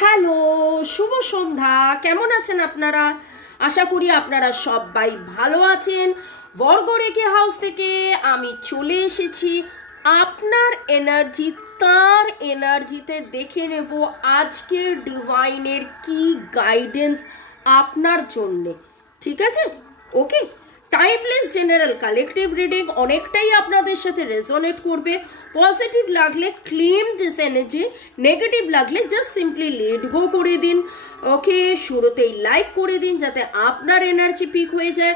Hello, শুভ সন্ধ্যা। কেমন আছেন আপনারা? আশা করি আপনারা সবাই ভালো আছেন। বর্গরেখে হাউস থেকে আমি চলে এসেছি আপনার এনার্জি, তার এনার্জিতে দেখে নেব আজকের ডিভাইনের কি গাইডেন্স আপনার জন্যে। ঠিক আছে? ওকে, টাইমলেস জেনারেল কালেকটিভ রিডিং অনেকটাই আপনাদের সাথে রেজোনেট করবে। পজিটিভ লাগলে ক্লেম দিস এনার্জি, নেগেটিভ লাগলে জাস্ট সিম্পলি লেট গো করে দিন। ওকে, শুরুতেই লাইক করে দিন যাতে আপনার এনার্জি পিক হয়ে যায়।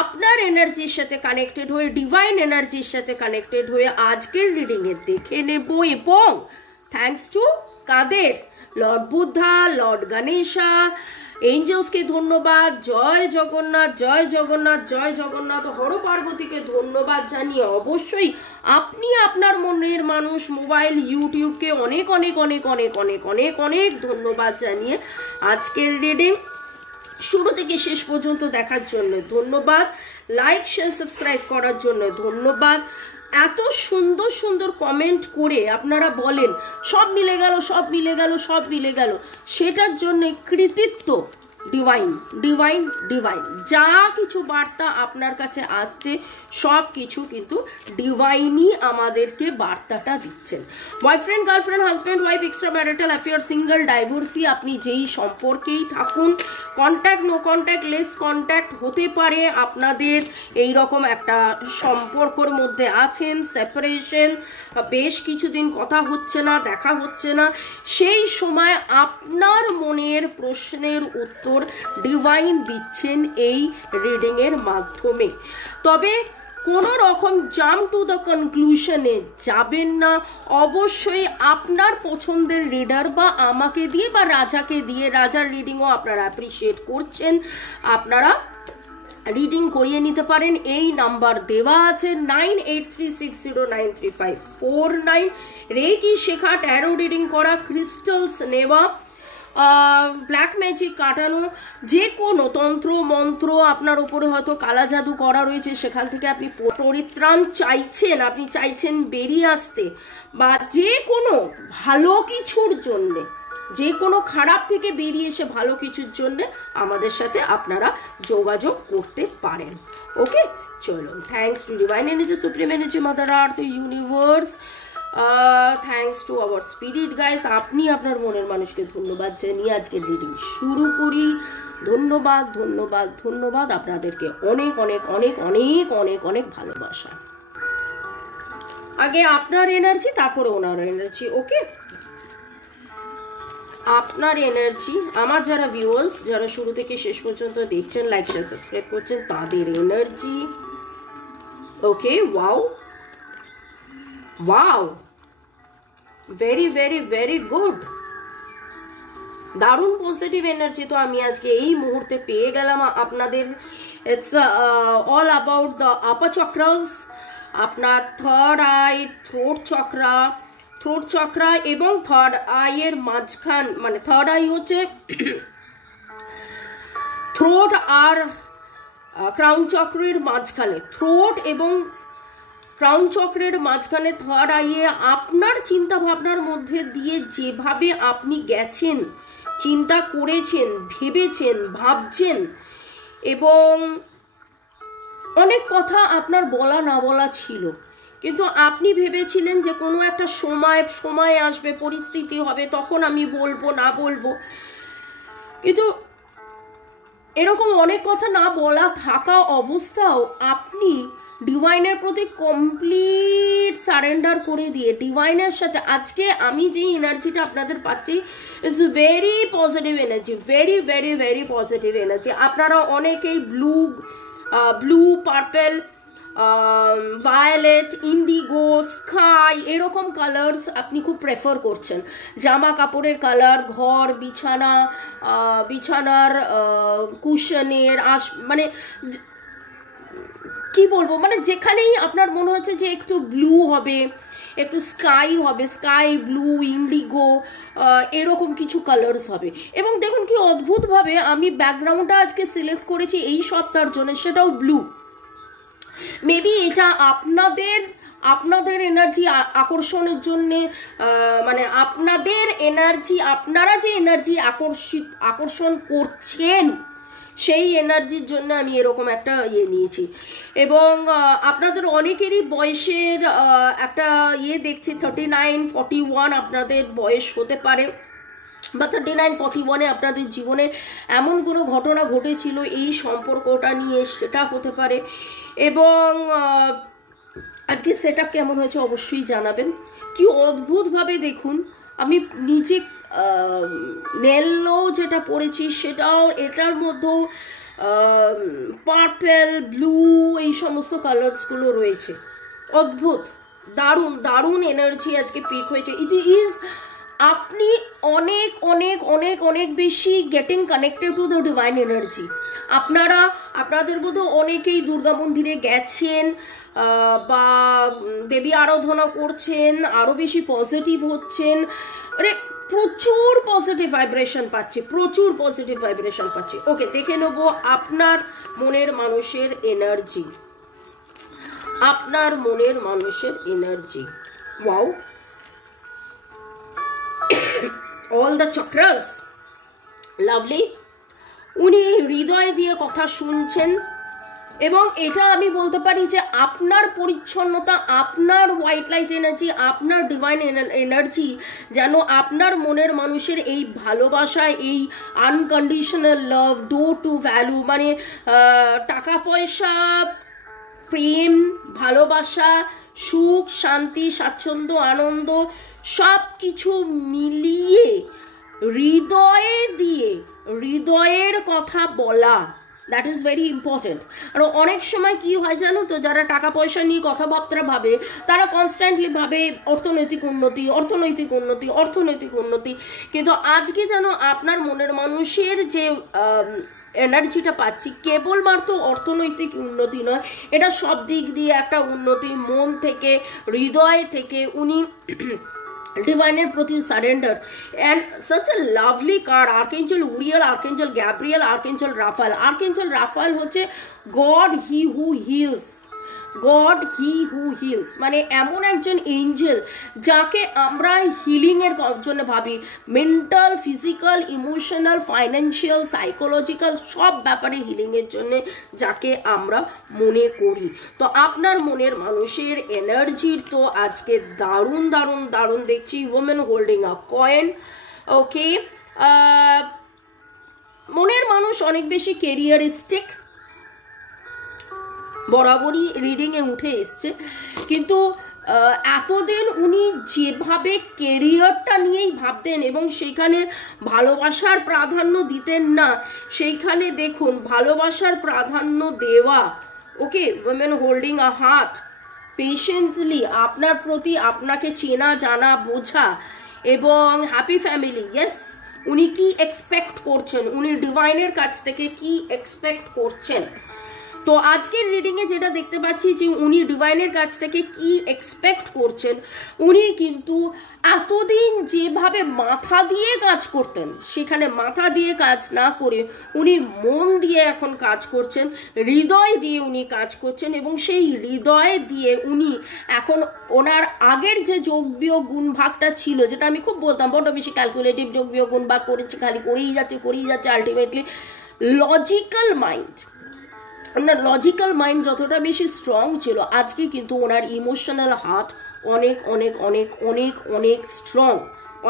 আপনার এনার্জির সাথে কানেক্টেড হয়ে, ডিভাইন এনার্জির সাথে কানেক্টেড হয়ে আজকের রিডিংয়ে দেখে নেব। এবং থ্যাঙ্কস টু কাদের? লর্ড বুদ্ধা, লর্ড গণেশা, এঞ্জেলসকে ধন্যবাদ। জয় জগন্নাথ, জয় জগন্নাথ, জয় জগন্নাথ। হর পার্বতীকে ধন্যবাদ জানিয়ে অবশ্যই আপনি আপনার মনের মানুষ মোবাইল ইউটিউবকে অনেক অনেক অনেক অনেক অনেক অনেক অনেক ধন্যবাদ জানিয়ে আজকের রিডিং শুরু থেকে শেষ পর্যন্ত দেখার জন্য ধন্যবাদ। লাইক শেয়ার সাবস্ক্রাইব করার জন্য ধন্যবাদ। এত সুন্দর সুন্দর কমেন্ট করে আপনারা বলেন সব মিলে গেল, সব মিলে গেল, সব মিলে গেল, সেটার জন্য কৃতিত্ব ডিভাইন, ডিভাইন, ডিভাইন। যা কিছু বার্তা আপনার কাছে আসছে সব কিছু কিন্তু ডিভাইনই আমাদেরকে বার্তাটা দিচ্ছেন। Boyfriend, girlfriend, husband, wife, extra marital affair, single, divorcee, আপনি যেই সম্পর্কেই থাকুন, contact, no contact, less contact হতে পারে, আপনাদের এই রকম একটা সম্পর্কর মধ্যে আছেন, সেপারেশন, বেশ কিছুদিন কথা হচ্ছে না, দেখা হচ্ছে না, সেই সময় আপনার মনের প্রশ্নের উত্তর ডিভাইন দিচ্ছেন এই রিডিংয়ের মাধ্যমে। তবে কোনো রকম জাম্প টু দ্য কনক্লুশনে যাবেন না। অবশ্যই আপনার পছন্দের রিডার বা আমাকে দিয়ে বা রাজাকে দিয়ে, রাজার রিডিংও আপনারা অ্যাপ্রিসিয়েট করছেন, আপনারা রিডিং করিয়ে নিতে পারেন। এই নাম্বার দেওয়া আছে 9836093549। রেকি শেখা, ট্যারো রিডিং করা, ক্রিস্টালস নেওয়া, ব্ল্যাক ম্যাজিক কাটানো, যে কোনো তন্ত্র মন্ত্র আপনার উপরে হয়তো কালা জাদু করা রয়েছে, সেখান থেকে আপনি পরিত্রাণ চাইছেন, আপনি চাইছেন বেরিয়ে আসতে, বা যে কোনো ভালো কিছুর জন্যে, যে কোনো খারাপ থেকে বেরিয়ে এসে ভালো কিছুর জন্য আমাদের সাথে আপনারা যোগাযোগ করতে পারেন। ওকে, চলুন। Thanks to divine energy, supreme energy, mother earth, universe, thanks to our spirit guys. আপনি আপনার মনের মানুষকে ধন্যবাদ জানিয়ে আজকের রিডিং শুরু করি। ধন্যবাদ, ধন্যবাদ, ধন্যবাদ। আপনাদেরকে অনেক অনেক অনেক অনেক অনেক অনেক ভালোবাসা। আগে আপনার এনার্জি, তারপরে ওনার এনার্জি। ওকে, আপনার এনার্জি, আমার যারা ভিউয়ার্স, যারা শুরু থেকে শেষ পর্যন্ত দেখছেন, লাইক শেয়ার সাবস্ক্রাইব করছেন, তাদের energy. Okay, wow wow, very very very good. দারুণ পজিটিভ এনার্জি তো আমি আজকে এই মুহূর্তে পেয়ে গেলাম আপনাদের। It's all about the upper chakras, আপনার থার্ড আই, থ্রোট চক্রা এবং থার্ড আইয়ের মাঝখান, মানে থার্ড আই হচ্ছে থ্রোট আর ক্রাউন চক্রের মাঝখানে, থ্রোট এবং ক্রাউন চক্রের মাঝখানে থার্ড আইয়ে আপনার চিন্তা ভাবনার মধ্যে দিয়ে যেভাবে আপনি গেছেন, চিন্তা করেছেন, ভেবেছেন, ভাবছেন, এবং অনেক কথা আপনার বলা না বলা ছিল, কিন্তু আপনি ভেবেছিলেন যে কোনো একটা সময় আসবে, পরিস্থিতি হবে, তখন আমি বলবো, না বলবো। কিন্তু এরকম অনেক কথা না বলা থাকা অবস্থাও আপনি ডিভাইনের প্রতি কমপ্লিট সারেন্ডার করে দিয়ে ডিভাইনের সাথে আজকে আমি যে এনার্জিটা আপনাদের পাচ্ছি, it's very positive energy, very very very positive energy. আপনারা অনেকেই blue, purple, violet, indigo, sky, এরকম কালার্স আপনি খুব প্রেফার করছেন। জামা কাপড়ের কালার, ঘর, বিছানার কুশনের, মানে কি বলবো, মানে যেখানেই আপনার মনে হচ্ছে যে একটু ব্লু হবে, একটু স্কাই হবে, স্কাই ব্লু, ইন্ডিগো, এরকম কিছু কালার্স হবে। এবং দেখুন কি অদ্ভুতভাবে আমি ব্যাকগ্রাউন্ডটা আজকে সিলেক্ট করেছি এই সপ্তাহের জন্য, সেটাও ব্লু। মেবি এটা আপনাদের আপনাদের এনার্জি আকর্ষণের জন্যে, মানে আপনাদের এনার্জি, আপনারা যে এনার্জি আকর্ষণ করছেন সেই এনার্জির জন্য আমি এরকম একটা নিয়েছি। এবং আপনাদের অনেকেরই বয়সের একটা দেখছি 39-41 আপনাদের বয়স হতে পারে, বা 39-41 আপনাদের জীবনে এমন কোনো ঘটনা ঘটেছিল এই সম্পর্কটা নিয়ে, সেটা হতে পারে। এবং আজকে সেট আপ কেমন হয়েছে অবশ্যই জানাবেন। কি অদ্ভুতভাবে দেখুন, আমি নিজে নেলও যেটা পড়েছি সেটাও, এটার মধ্যেও পার্পেল, ব্লু, এই সমস্ত কালার্সগুলো রয়েছে। অদ্ভুত, দারুণ দারুণ এনার্জি আজকে পিক হয়েছে। ইট ইজ, আপনি অনেক অনেক অনেক অনেক বেশি getting connected to the divine energy. আপনাদের মধ্যে অনেকেই দুর্গা মন্দিরে গেছেন বা দেবী আরাধনা করছেন, আরও বেশি পজিটিভ হচ্ছেন, মানে প্রচুর পজিটিভ ভাইব্রেশন পাচ্ছি, প্রচুর পজিটিভ ভাইব্রেশন পাচ্ছি। ওকে, দেখে নেবো আপনার মনের মানুষের এনার্জি, আপনার মনের মানুষের energy. Wow, all the chakras, lovely। উনি হৃদয় দিয়ে কথা শুনছেন, এবং এটা আমি বলতে পারি যে আপনার পরিচ্ছন্নতা, আপনার হোয়াইট লাইট এনার্জি, আপনার ডিভাইন এনার্জি যেন আপনার মনের মানুষের এই ভালোবাসা, এই আনকন্ডিশনাল লাভ, ডো টু ভ্যালু, মানে টাকা পয়সা, প্রেম, ভালোবাসা, সুখ, শান্তি, স্বাচ্ছন্দ্য, আনন্দ সব কিছু মিলিয়ে হৃদয়ে দিয়ে হৃদয়ের কথা বলা, দ্যাট ইজ ভেরি ইম্পর্টেন্ট। আর অনেক সময় কি হয় জানো তো, যারা টাকা পয়সা নিয়ে কথাবার্তা ভাবে তারা কনস্ট্যান্টলি ভাবে অর্থনৈতিক উন্নতি, অর্থনৈতিক উন্নতি, অর্থনৈতিক উন্নতি। কিন্তু আজকে যেন আপনার মনের মানুষের যে এনার্জিটা পাচ্ছি, কেবলমাত্র অর্থনৈতিক উন্নতি নয়, এটা সব দিক দিয়ে একটা উন্নতি, মন থেকে, হৃদয় থেকে উনি ডিভাইনের প্রতি surrender. And such a lovely card, আর্কেঞ্জেল Uriel, আর্কেঞ্জেল Gabriel, আর্কেঞ্জেল Rafale. আর্কেঞ্জেল Rafale হচ্ছে গড হি হু হিলস, গড হি হু হিলস, মানে এমন একজন এঞ্জেল যাকে আমরা হিলিংয়ের জন্য ভাবি, mental, physical, emotional, financial, psychological সব ব্যাপারে হিলিংয়ের জন্য যাকে আমরা মনে করি। তো আপনার মনের মানুষের এনার্জির তো আজকে দারুণ দারুণ দারুণ দেখছি। ওমেন হোল্ডিং আ কয়েন। ওকে, মনের মানুষ অনেক বেশি কেরিয়ারিস্টিক, বরাবরই রিডিংয়ে উঠে এসছে, কিন্তু এতদিন উনি যেভাবে কেরিয়ারটা নিয়েই ভাবতেন এবং সেইখানে ভালোবাসার প্রাধান্য দিতেন না, সেইখানে দেখুন ভালোবাসার প্রাধান্য দেওয়া। ওকে, ওমেন হোল্ডিং আ হার্ট, পেশেন্সলি আপনার প্রতি, আপনাকে চেনা জানা বোঝা, এবং হ্যাপি ফ্যামিলি। ইয়েস, উনি কি এক্সপেক্ট করছেন, উনি ডিভাইনের কাছ থেকে কি এক্সপেক্ট করছেন। তো আজকের রিডিংয়ে যেটা দেখতে পাচ্ছি যে উনি ডিভাইনের কাছ থেকে কি এক্সপেক্ট করছেন, উনি কিন্তু এতদিন যেভাবে মাথা দিয়ে কাজ করতেন সেখানে মাথা দিয়ে কাজ না করে উনি মন দিয়ে এখন কাজ করছেন, হৃদয় দিয়ে উনি কাজ করছেন, এবং সেই হৃদয় দিয়ে উনি এখন ওনার আগের যে যোগবিয়োগ গুণভাগটা ছিল, যেটা আমি খুব বলতাম বড্ড বেশি ক্যালকুলেটিভ যোগবিয়োগ গুণভাগ করেছে, খালি করেই যাচ্ছে আলটিমেটলি লজিক্যাল মাইন্ড, ওনার লজিক্যাল মাইন্ড যতটা বেশি স্ট্রং ছিল, আজকে কিন্তু ওনার ইমোশনাল হার্ট অনেক অনেক অনেক অনেক অনেক স্ট্রং,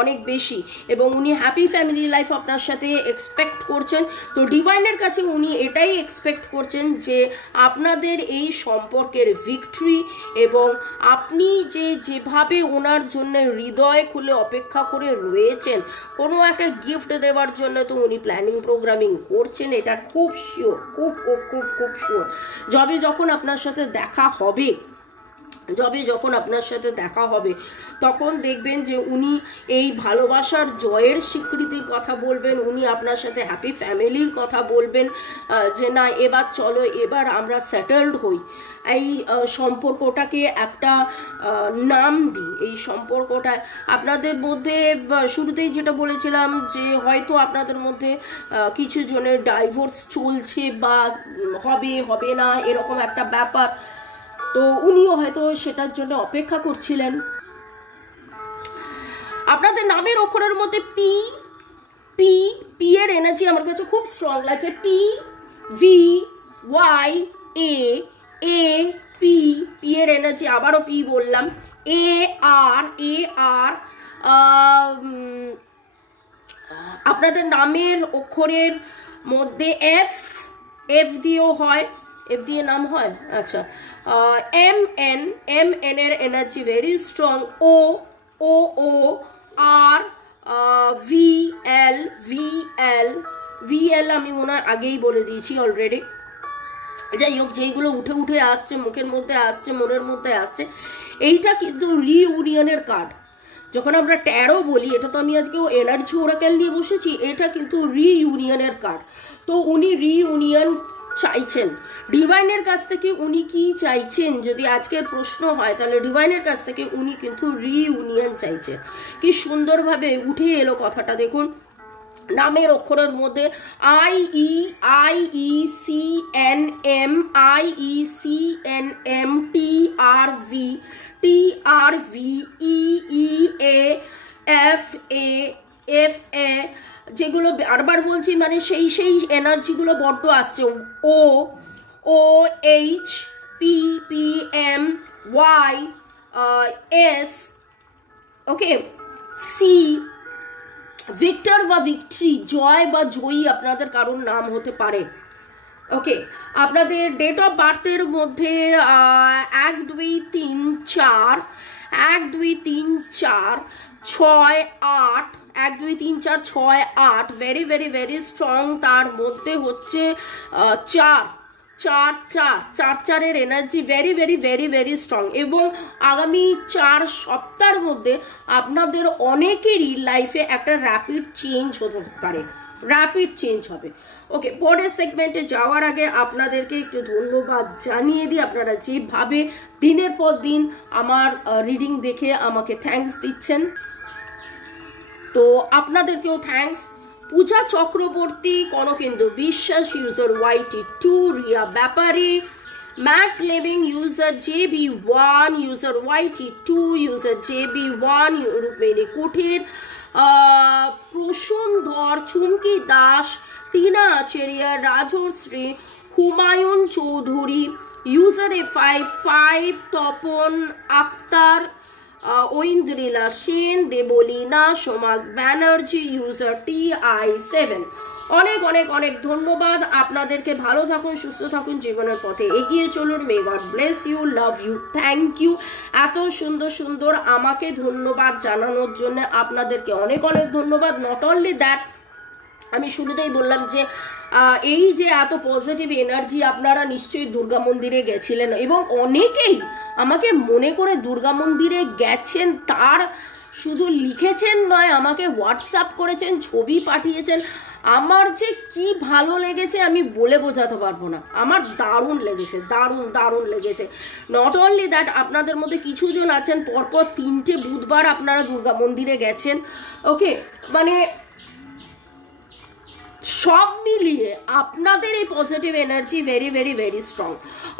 অনেক বেশি, এবং উনি হ্যাপি ফ্যামিলি লাইফ আপনার সাথে এক্সপেক্ট করছেন। তো ডিভাইনের কাছে উনি এটাই এক্সপেক্ট করছেন যে আপনাদের এই সম্পর্কের ভিক্টরি, এবং আপনি যেভাবে ওনার জন্য হৃদয় খুলে অপেক্ষা করে রয়েছেন কোনো একটা গিফট দেওয়ার জন্য, তো উনি প্ল্যানিং প্রোগ্রামিং করছেন, এটা খুব শিওর, খুব খুব খুব খুব শিওর। যখন আপনার সাথে দেখা হবে তখন দেখবেন যে উনি এই ভালোবাসার জয়ের স্বীকৃতির কথা বলবেন, উনি আপনার সাথে হ্যাপি ফ্যামিলির কথা বলবেন, যে না এবার চলো, এবার আমরা সেটেলড হই, এই সম্পর্কটাকে একটা নাম দিই। এই সম্পর্কটা আপনাদের মধ্যে শুরুতেই যেটা বলেছিলাম যে হয়তো আপনাদের মধ্যে কিছু জনের ডাইভোর্স চলছে বা হবে না এরকম একটা ব্যাপার। তো উনিও হয়তো সেটার জন্য অপেক্ষা করছিলেন। আপনাদের নামের অক্ষরের মধ্যে পি পি পি এর এনার্জি আমার কাছে খুব স্ট্রং লাগছে। P V Y A A P P এর এনার্জি, আবারও পি বললাম। এ আর আপনাদের নামের অক্ষরের মধ্যে এফ দিয়েও হয়, এফ দিয়ে নাম হয়, আচ্ছা। এম এন এর এনার্জি ভেরি স্ট্রং। ও আর ভি এল আমি মনে হয় আগেই বলে দিয়েছি অলরেডি। যাই হোক, যেইগুলো উঠে উঠে আসছে, মুখের মধ্যে আসছে, মনের মধ্যে আসছে, এইটা কিন্তু রিইউনিয়নের কার্ড। যখন আমরা ট্যারো বলি, এটা তো আমি আজকে এনার্জি ওরাকেল নিয়ে বসেছি, এটা কিন্তু রিইউনিয়নের কার্ড। তো উনি রিইউনিয়ন চাইছেন ডিভাইনের কাছ থেকে। উনি কি চাইছেন যদি আজকের প্রশ্ন হয়, তাহলে ডিভাইনের কাছ থেকে উনি কিন্তু রিইউনিয়ন চাইছেন। কি সুন্দরভাবে উঠে এলো কথাটা, দেখুন। নামের অক্ষরের মধ্যে I E C N M T R V E A F A, যেগুলো বারবার বলছি, মানে সেই এনার্জিগুলো বড্ড আসছে। O H P M Y S, okay, C Victor বা ভিক্টরি, জয় বা জয়ী আপনাদের কারোর নাম হতে পারে। ওকে, আপনাদের ডেট অফ বার্থের মধ্যে 1 2 3 4 1 2 3 4 6 8 1 2 3 4 6 8 ভেরি ভেরি ভেরি স্ট্রং। তার মধ্যে হচ্ছে 4 এর energy very very very very strong. এবং আগামী 4 সপ্তাহের মধ্যে আপনাদের অনেকেরই লাইফে একটা র্যাপিড চেঞ্জ হতে পারে, র্যাপিড চেঞ্জ হবে। ওকে, পরের সেগমেন্টে যাওয়ার আগে আপনাদেরকে একটু ধন্যবাদ জানিয়ে দিই। আপনারা যেভাবে দিনের পর দিন আমার রিডিং দেখে আমাকে থ্যাঙ্কস দিচ্ছেন, তো আপনাদেরকেও থ্যাঙ্কস। পূজা Chakraborty, Kanakendu Biswas, user YT2, Riya Byapari, Matt Living, user JB1, user YT2, user JB1, Rukmini Kuthir, Prasun Dhar, Chumki Das, Tina Acharya, Rajashree, Humayun Chowdhury, user A55, Tapan Akhtar, Aindrila Sen, Debalina, Somak Banerjee, user TI7। অনেক অনেক অনেক ধন্যবাদ আপনাদেরকে। ভালো থাকুন, সুস্থ থাকুন, জীবনের পথে এগিয়ে চলুন। May God bless you, love you, thank you. এত সুন্দর সুন্দর আমাকে ধন্যবাদ জানানোর জন্য আপনাদেরকে অনেক অনেক ধন্যবাদ। নট অনলি দ্যাট, আমি শুরুতেই বললাম যে এই যে এত পজিটিভ এনার্জি, আপনারা নিশ্চয়ই দুর্গা মন্দিরে গেছিলেন এবং অনেকেই আমাকে মনে করে দুর্গা মন্দিরে গেছেন, তার শুধু লিখেছেন নয়, আমাকে হোয়াটসঅ্যাপ করেছেন, ছবি পাঠিয়েছেন। আমার যে কি ভালো লেগেছে আমি বলে বোঝাতে পারবো না। আমার দারুণ লেগেছে, দারুণ লেগেছে। নট অনলি দ্যাট, আপনাদের মধ্যে কিছু জন আছেন পরপর 3টে বুধবার আপনারা দুর্গা মন্দিরে গেছেন। ওকে, মানে সব মিলিয়ে আপনাদের এই positive energy very very very strong.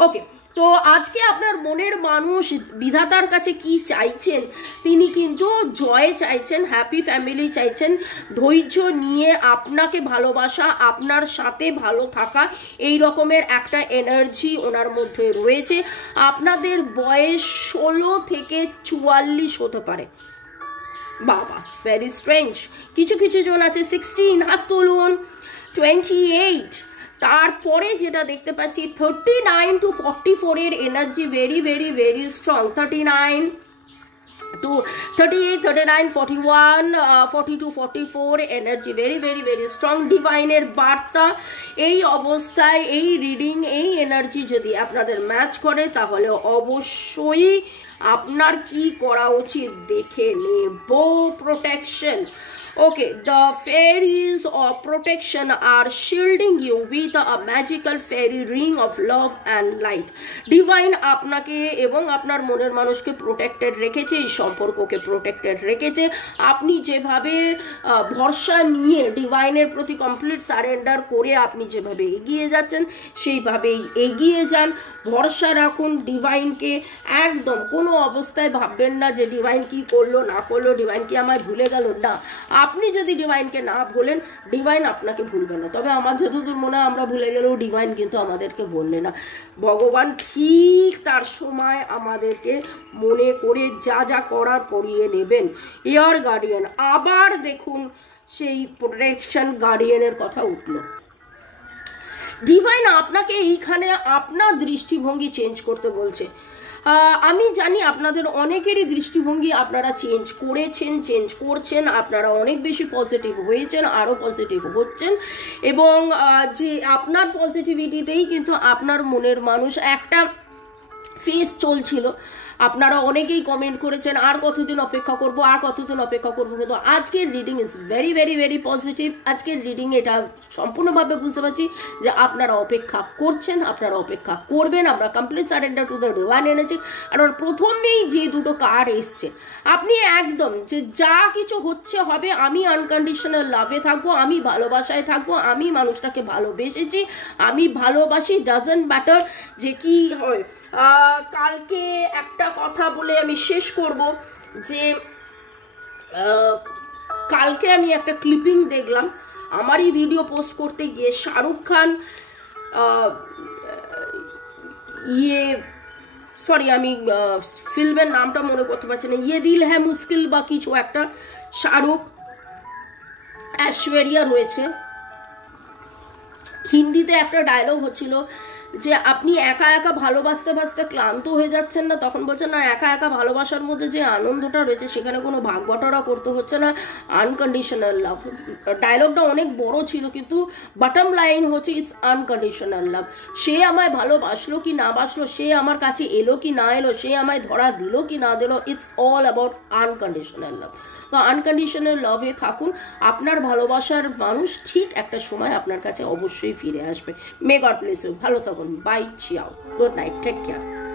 Okay, তো আজকে আপনার মনের মানুষ বিধাতার কাছে কি চাইছেন, তিনি কিন্তু জয় চাইছেন, হ্যাপি ফ্যামিলি চাইছেন, ধৈর্য নিয়ে আপনাকে ভালোবাসা, আপনার সাথে ভালো থাকা, এই রকমের একটা এনার্জি ওনার মধ্যে রয়েছে। আপনাদের বয়স 16 থেকে 44 হতে পারে। বাবা, ভেরি স্ট্রেঞ্জ। কিছু কিছু জন আছে 16, হাত তুলুন, 28। তারপরে যেটা দেখতে পাচ্ছি 39 to 44 এর energy very very very strong. 39 to 38, 39, 41, 42, 44 energy very very very strong. ডিভাইনের বার্তা এই অবস্থায়, এই রিডিং, এই এনার্জি যদি আপনাদের ম্যাচ করে, তাহলে অবশ্যই আপনার কি করা উচিত দেখে নেব। Protection, Okay, the fairies of protection are shielding you with a magical fairy ring of love and light. Divine আপনাকে এবং আপনার মনের মানুষকে প্রোটেক্টেড রেখেছে, এই সম্পর্ককে প্রোটেক্টেড রেখেছে। আপনি যেভাবে ভরসা নিয়ে ডিভাইনের প্রতি কমপ্লিট সারেন্ডার করে আপনি যেভাবে এগিয়ে যাচ্ছেন সেইভাবেই এগিয়ে যান। ভরসা রাখুন ডিভাইনকে, একদম কোনো অবস্থায় ভাববেন না যে ডিভাইন কি করলো না করলো, ডিভাইন কি আমায় ভুলে গেল। না, আপনি যদি ডিভাইনকে না ভোলেন ডিভাইন আপনাকে ভুলবে না। তবে আমার যতদূর মনে হয় আমরা ভুলে গেলেও ডিভাইন কিন্তু আমাদেরকে ভুলবে না। ভগবান ঠিক তার সময় আমাদেরকে মনে করে যা যা করার করিয়ে নেবেন। এয়ার গার্ডিয়ান, আবার দেখুন সেই প্রোটেকশন গার্ডিয়ানের কথা উঠলো। ডিভাইন আপনাকে এইখানে আপনার দৃষ্টিভঙ্গি চেঞ্জ করতে বলছে। আমি জানি আপনাদের অনেকেরই দৃষ্টিভঙ্গি আপনারা চেঞ্জ করেছেন, চেঞ্জ করছেন, আপনারা অনেক বেশি পজিটিভ হয়েছেন, আরও পজিটিভ হচ্ছেন, এবং যে আপনার পজিটিভিটিতেই কিন্তু আপনার মনের মানুষ একটা ফেস চলছিল। আপনারা অনেকেই কমেন্ট করেছেন আর কতদিন অপেক্ষা করব, আর কতদিন অপেক্ষা করবো, কিন্তু আজকের reading is very very very positive. আজকের রিডিং এটা সম্পূর্ণভাবে বুঝতে পারছি যে আপনারা অপেক্ষা করছেন, আপনারা অপেক্ষা করবেন। আমরা complete surrender to the divine এনেছি। আর প্রথমেই যে দুটো কার্ড এসছে, আপনি একদম যে যা কিছু হচ্ছে হবে, আমি আনকন্ডিশনাল লাভে থাকবো, আমি ভালোবাসায় থাকবো, আমি মানুষটাকে ভালোবেসেছি, আমি ভালোবাসি, ডাজন্ট ম্যাটার যে কি হয়। কালকে একটা কথা বলে আমি শেষ করব যে কালকে আমি একটা ক্লিপিং দেখলাম আমারই ভিডিও পোস্ট করতে গিয়ে। শাহরুখ খান আমি ফিল্মের নামটা মনে করতে পারছি না, ইয়ে দিল হ্যাঁ মুশকিল বা কিছু একটা, শাহরুখ, ঐশ্বরিয়া রয়েছে। হিন্দিতে একটা ডায়লগ হচ্ছিল যে আপনি একা একা ভালোবাসতে বাসতে ক্লান্ত হয়ে যাচ্ছেন না, তখন বলছেন না একা একা ভালোবাসার মধ্যে যে আনন্দটা রয়েছে সেখানে কোনো ভাগ বটরা করতে হচ্ছে না, আনকন্ডিশনাল লাভ। ডায়লগটা অনেক বড় ছিল কিন্তু বটম লাইন হচ্ছে ইটস আনকন্ডিশনাল লাভ। সে আমায় ভালোবাসলো কি না বাসলো, সে আমার কাছে এলো কি না এলো, সে আমায় ধরা দিল কি না দিল, it's all about unconditional love. তো আনকন্ডিশনাল লাভে থাকুন, আপনার ভালোবাসার মানুষ ঠিক একটা সময় আপনার কাছে অবশ্যই ফিরে আসবে। মে গড ব্লেস ইউ, ভালো থাকুন, bye, ciao, good night, take care.